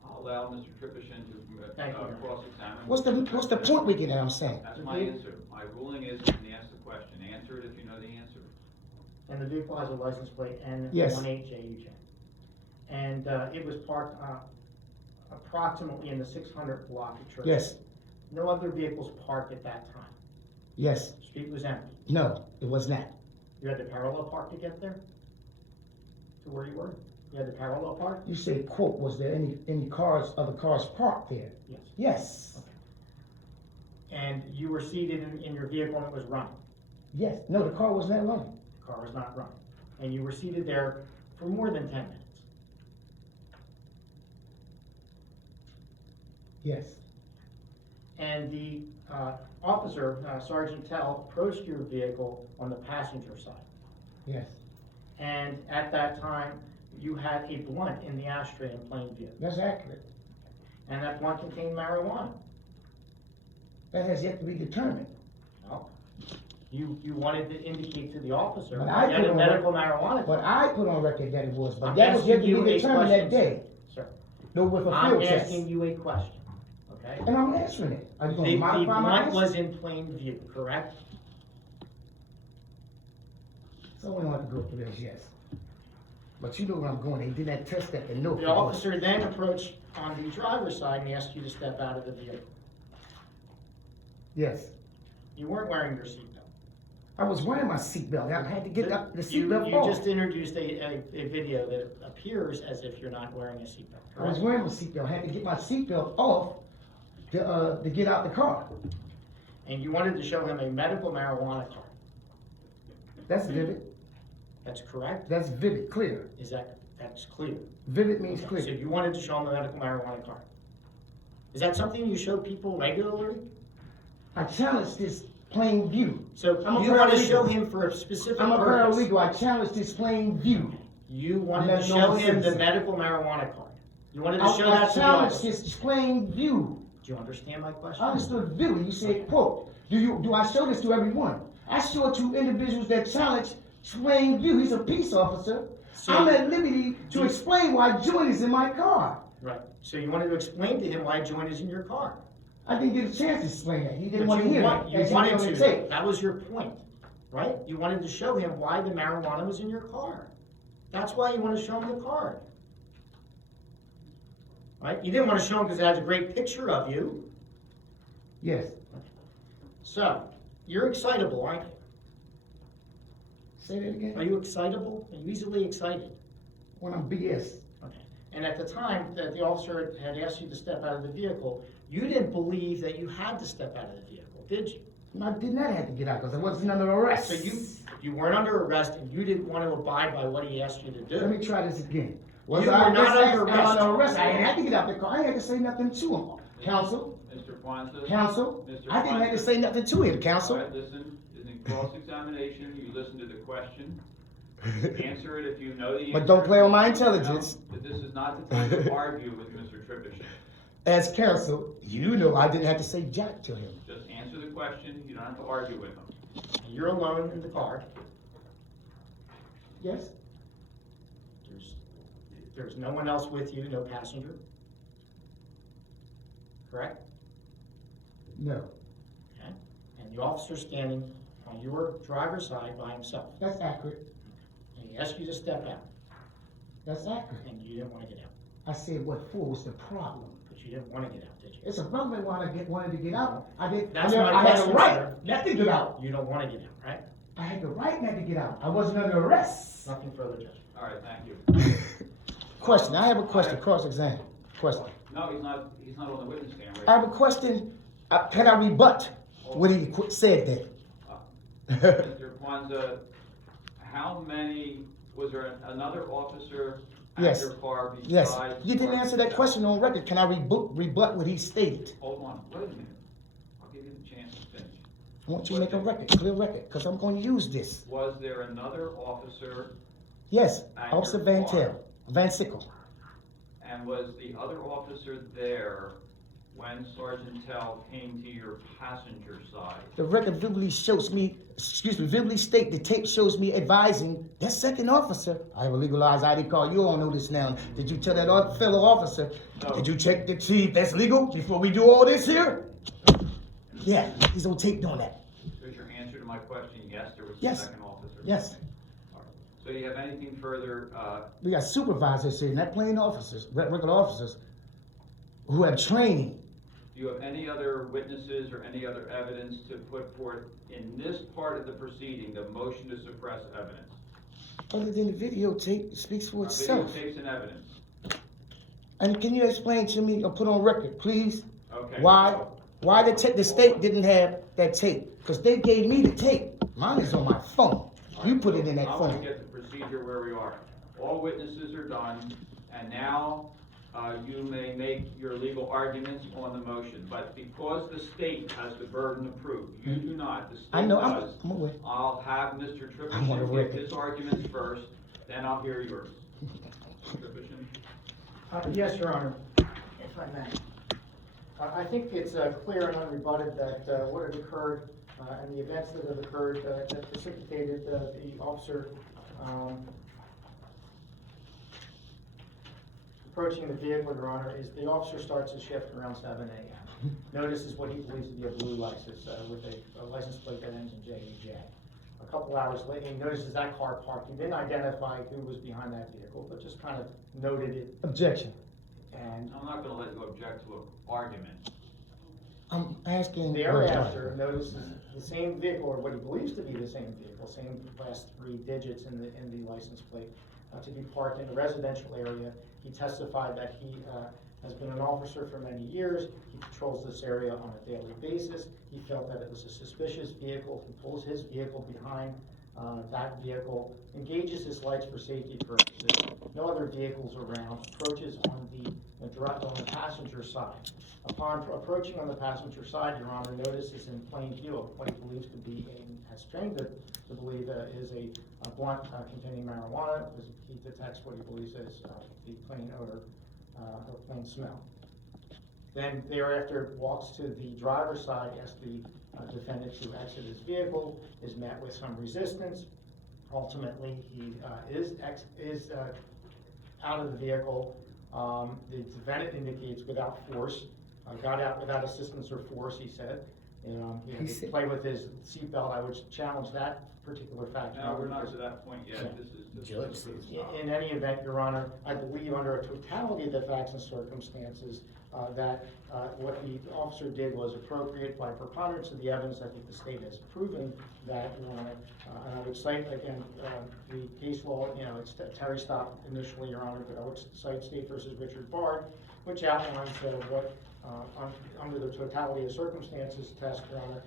I'll allow Mr. Trippison to Thank you. cross-examine. What's the point we get at, I'm saying? That's my answer. My ruling is, you can ask the question, answer it if you know the answer. And the vehicle has a license plate Yes. N18JUJ. And it was parked approximately in the 600 block of Church. Yes, No other vehicles parked at that time. yes, The street was empty. no, it was not. You had to parallel park to get there? To where you were? You had to parallel park? You say, quote, was there any cars, other cars parked there? Yes. Yes, And you were seated in your vehicle and it was running? yes, no, the car was not running. The car was not running. And you were seated there for more than 10 minutes? Yes, And the officer, Sergeant Tell, approached your vehicle on the passenger side. yes, And at that time, you had a blunt in the ashtray in plain view. that's accurate. And that blunt contained marijuana. That has yet to be determined. No. You wanted to indicate to the officer But that I you had put a on medical marijuana. But I put on record that it was, but I'm that was yet to asking you be a determined that question, day. Sir, No, with a I'm field test. asking you a question, okay? And I'm answering it. Are you The gonna modify my blunt answer? was in plain view, correct? So we don't have to go through this, yes. But you know where I'm going, they did that test at the no. The officer then approached on the driver's side and asked you to step out of the vehicle. Yes, You weren't wearing your seatbelt. I was wearing my seatbelt, I had to get the seatbelt You off. just introduced a video that appears as if you're not wearing a seatbelt, I was correct? wearing my seatbelt, I had to get my seatbelt off to get out the car. And you wanted to show him a medical marijuana card. That's vivid, That's correct? that's vivid, clear. That's clear? Vivid means So clear. you wanted to show him a medical marijuana card. Is that something you show people regularly? I challenged this plain view. So I'm a you want to paralegal. show him for a specific I'm a purpose? paralegal, I challenged this plain view. You wanted I'm to not show no him the citizen. medical marijuana card. You wanted to I show that to the challenged officer. this plain view. Do you understand my question? I understood vividly, you said, quote, do I show this to everyone? I show it to individuals that challenge plain view, he's a peace officer. So- I'm at liberty to explain why joint is in my car. Right. So you wanted to explain to him why a joint is in your car. I didn't get a chance to explain that, he didn't But want to hear that. you That's wanted on the to. tape. That was your point, right? You wanted to show him why the marijuana was in your car. That's why you want to show him the card. Right? You didn't want to show him because it has a great picture of you. Yes, So, you're excitable, aren't you? say that Are again, you excitable? Are you easily excited? when I'm BS. Okay. And at the time that the officer had asked you to step out of the vehicle, you didn't believe that you had to step out of the vehicle, did you? I did not have to get out because I wasn't under arrest. So you weren't under arrest and you didn't want to abide by what he asked you to Let do. me try this again. You were not under arrest. I didn't have to get out the car, I didn't have to say nothing to him. Counsel, Mr. Kwanzaa? counsel, Mr. I didn't have to Kwanzaa? say nothing to him, All counsel. right, listen, in cross-examination, you listen to the question, answer it if you know the answer. But don't play on my intelligence. But this is not the time to argue with Mr. Trippison. As counsel, you know I didn't have to say jack to him. Just answer the question, you don't have to argue with him. And you're alone in the car. Yes? There's no one else with you, no passenger. Correct? No, Okay. And the officer's standing on your driver's side by himself. that's accurate, And he asked you to step out, that's accurate. and you didn't want to get out. I said what for was the problem. But you didn't want to get out, did you? It's a problem why I wanted to get out. That's my I had question, the right sir. not to get out. You don't want to get out, right? I had the right not to get out. I wasn't under arrest. Nothing further, Judge. All right, thank you. Question, I have a question, cross-examine, question. No, he's not on the witness stand right I have a question, can I rebut what he said there? Mr. Kwanzaa, how many, was there another officer at Yes. your car Yes, besides? you didn't answer that question on record, can I rebut what he stated? Hold on, wait a minute. I'll give you the chance to finish. I want you to make a record, clear record, because I'm going to use this. Was there another officer, Yes, At Officer your Van car. Tail, Van Sickle. and was the other officer there when Sergeant Tell came to your passenger side. The record vividly shows me, vividly state the tape shows me advising that second officer, I have a legalized ID card, you all know this now. Did you tell that fellow officer, No. did you check to see if that's legal before we do all this here? Yeah, he's on tape doing that. So is your answer to my question, yes, there was a Yes. second officer? Yes. All right. So do you have anything further, We got supervisors here, not plain officers, regular officers, who have training. do you have any other witnesses or any other evidence to put forth in this part of the proceeding, the motion to suppress evidence? Other than the videotape, it speaks for itself. Videotapes and evidence. And can you explain to me, or put on record, please, Okay. why the state didn't have that tape? Because they gave me the tape. Mine is on my phone. You put it in that I want to phone. get the procedure where we are. All witnesses are done, and now you may make your legal arguments on the motion. But because the state has the burden of proof, you do not, the state I know, does. I'm aware. I'll have Mr. I want to Trippish give record. his arguments first, then I'll hear yours. Trippish? Yes, Your Honor, if I may. I think it's clear and unrebutted that what had occurred and the events that have occurred that precipitated the officer approaching the vehicle, Your Honor, is the officer starts his shift around 7 a.m. Notices what he believes to be a blue license with a license plate that ends in JEJ. A couple hours later, he notices that car parked. He didn't identify who was behind that vehicle, but just kind of noted it. Objection. And I'm not gonna let you object to an argument. I'm asking. thereafter, notices the same vehicle, or what he believes to be the same vehicle, same last 3 digits in the license plate, to be parked in a residential area. He testified that he has been an officer for many years. He patrols this area on a daily basis. He felt that it was a suspicious vehicle. He pulls his vehicle behind that vehicle, engages his lights for safety purposes. No other vehicles around. Approaches on the passenger side. Upon approaching on the passenger side, Your Honor, notices in plain view of what he believes to be has trained to believe is a blunt containing marijuana. He detects what he believes is the plain odor or plain smell. Then thereafter walks to the driver's side, asks the defendant to exit his vehicle, is met with some resistance. Ultimately, he is out of the vehicle. The defendant indicates without force, got out without assistance or force, he said. He had to play with his seatbelt. I would challenge that particular fact. No, we're not to that point yet. This is Judge just. says- In any event, Your Honor, I believe under a totality of the facts and circumstances, that what the officer did was appropriate by preponderance of the evidence. I think the state has proven that, Your Honor. And I would cite, again, the case law, it's Terry stop initially, Your Honor, but I would cite State versus Richard Bard, which outlines what, under the totality of circumstances test, Your Honor,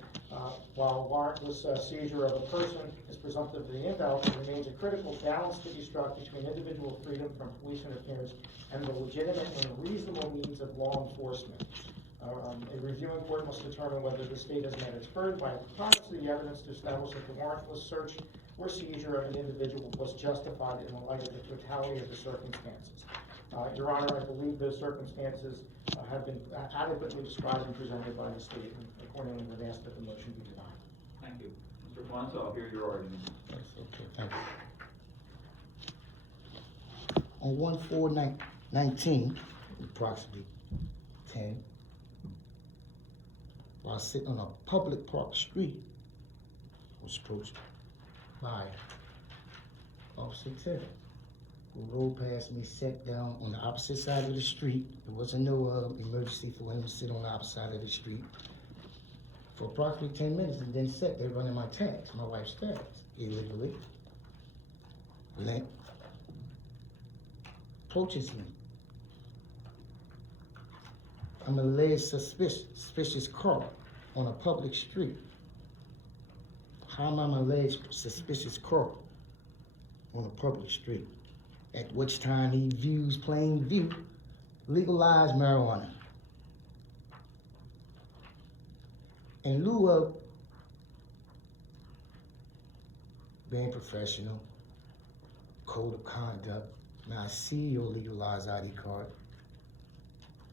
while warrantless seizure of a person is presumptively invalid, it remains a critical balance to be struck between individual freedom from police interference and the legitimate and reasonable needs of law enforcement. A reviewing court must determine whether the state has met its burden by preponderance of the evidence to establish that the warrantless search or seizure of an individual was justified in the light of the totality of the circumstances. Your Honor, I believe those circumstances have been adequately described and presented by the state, and accordingly would ask that the motion be denied. Thank you. Mr. Kwanzaa, I'll hear your argument. Yes, okay, thank you. On 1/4/19, approximately 10, while sitting on a public park street, I was approached by Officer Teddy, who rode past me, sat down on the opposite side of the street. There wasn't no emergency for him to sit on the opposite side of the street for approximately 10 minutes, and then sat there running my tags, my wife's tags, illegally. Then approaches me. I'm alleged suspicious car on a public street. How am I alleged suspicious car on a public street? At which time he views plain view legalized marijuana. In lieu of being professional, code of conduct, now I see your legalized ID card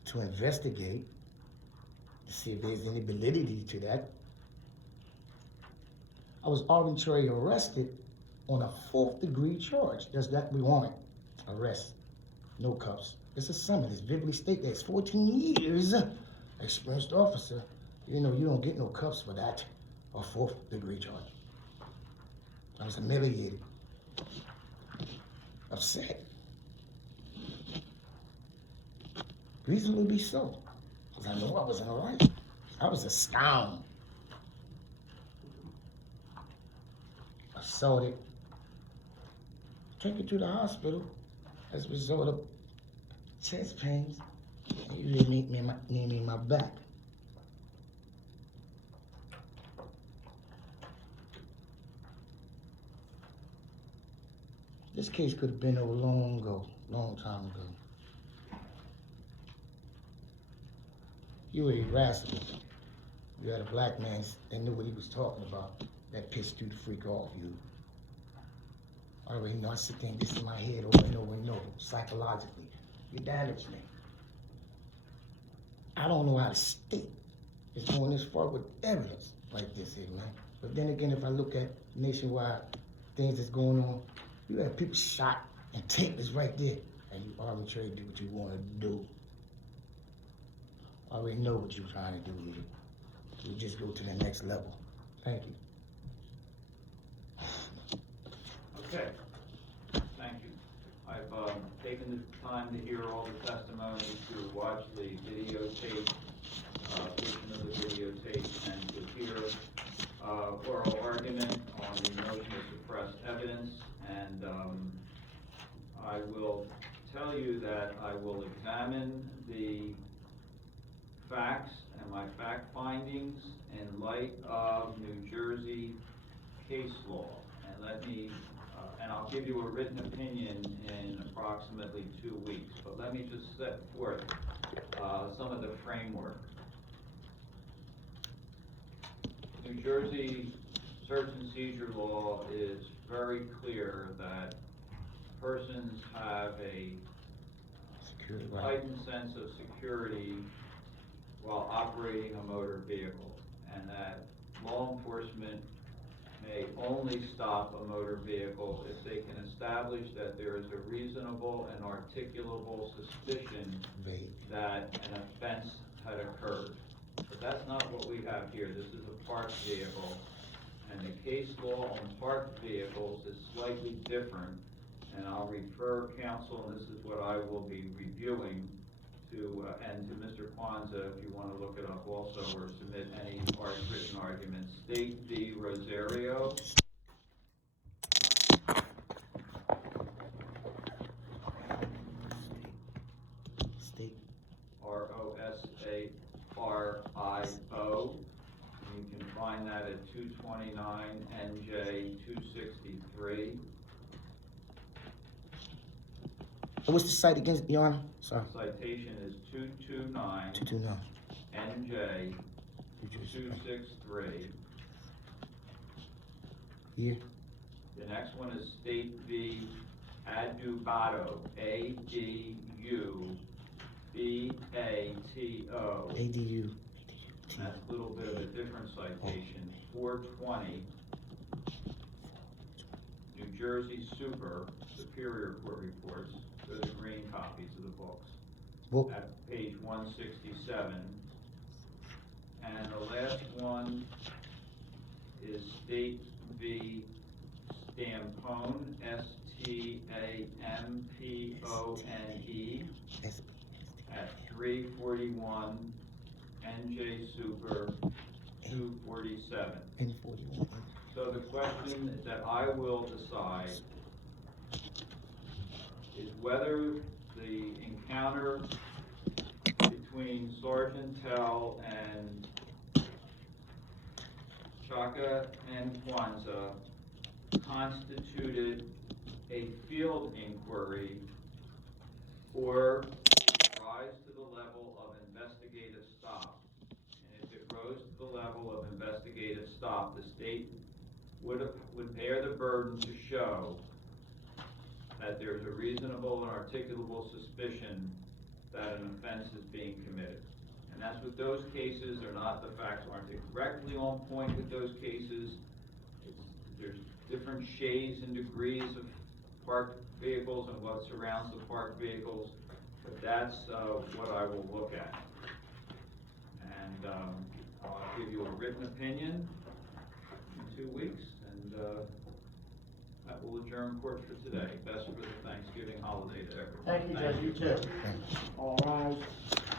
to investigate, to see if there's any validity to that. I was arbitrarily arrested on a 4th-degree charge. That's that we want. Arrest, no cuffs. It's a summons. It's vividly state that it's 14 years. Experienced officer. You know, you don't get no cuffs for that. A 4th-degree charge. I was humiliated. Upset. Reasonably so. Because I know I wasn't alright. I was astounded. Assaulted. Taken to the hospital as a result of chest pains. They usually need me in my back. This case could have been over long time ago. You were irascible. You had a black man that knew what he was talking about. That pissed you the freak off you. I already know, I sit there and this in my head over and over and over. Psychologically, you damaged me. I don't know how the state is going this far with evidence like this here, man. But then again, if I look at nationwide things that's going on, you have people shot and tape is right there. And you arbitrarily do what you want to do. I already know what you're trying to do with it. You just go to the next level. Thank you. Okay, thank you. I've taken the time to hear all the testimony, to watch the videotape, portion of the videotape, and to hear oral argument on the motion to suppress evidence. And I will tell you that I will examine the facts and my fact findings in light of New Jersey case law. And let me and I'll give you a written opinion in approximately 2 weeks. But let me just set forth some of the framework. New Jersey search and seizure law is very clear that persons have a heightened sense of security while operating a motor vehicle, and that law enforcement may only stop a motor vehicle if they can establish that there is a reasonable and articulable suspicion that an offense had occurred. But that's not what we have here. This is a parked vehicle, and the case law on parked vehicles is slightly different, and I'll refer counsel, and this is what I will be reviewing, to and to Mr. Kwanzaa, if you want to look it up also, or submit any written arguments. State v. Rosario. State. Rosario. You can find that at 229 NJ 263. What's the cite against, Your Honor? Sorry. Citation is 229 229. NJ 263. Here. The next one is State v. Adubato, A-D-U-B-A-T-O. ADU. That's a little bit of a different citation, 420. New Jersey Super, Superior Court Reports, those are green copies of the books. Book. At page 167. And the last one is State v. Stampone, S-T-A-M-P-O-N-E, at 341 NJ Super 247. N41. So the question that I will decide is whether the encounter between Sergeant Tell and Chaka and Kwanzaa constituted a field inquiry or rise to the level of investigative stop. And if it rose to the level of investigative stop, the state would bear the burden to show that there's a reasonable and articulable suspicion that an offense is being committed. And And that's with those cases, they're not, the facts aren't directly on point with those cases. There's different shades and degrees of parked vehicles and what surrounds the parked vehicles, but that's, what I will look at. And, I'll give you a written opinion in 2 weeks, and, that will adjourn court for today. Best for the Thanksgiving holiday to everyone. Thank you, Judge, you too. Thanks. All rise.